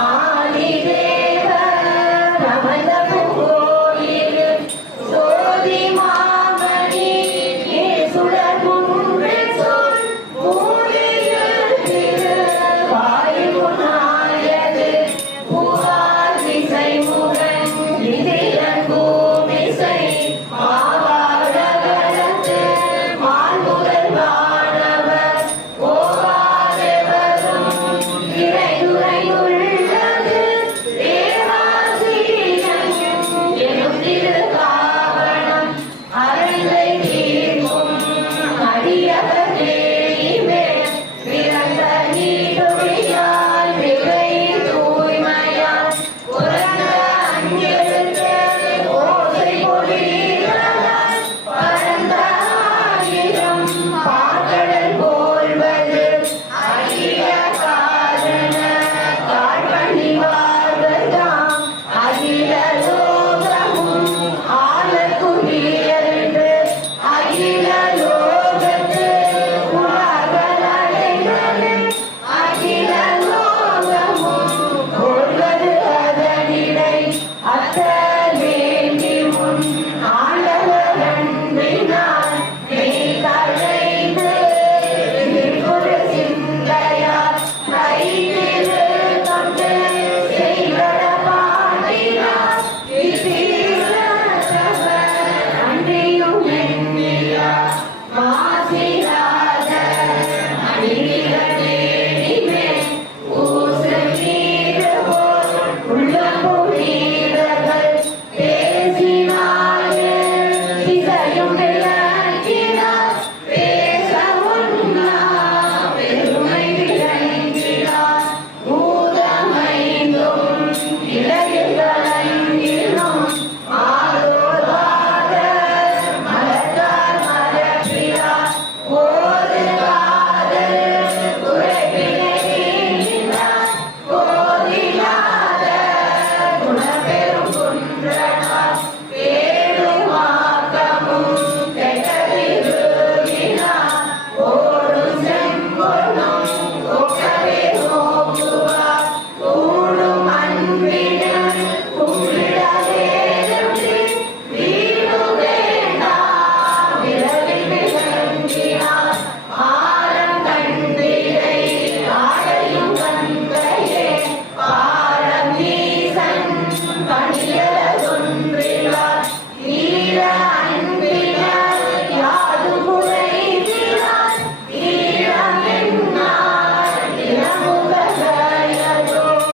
ஆளிரே Amém.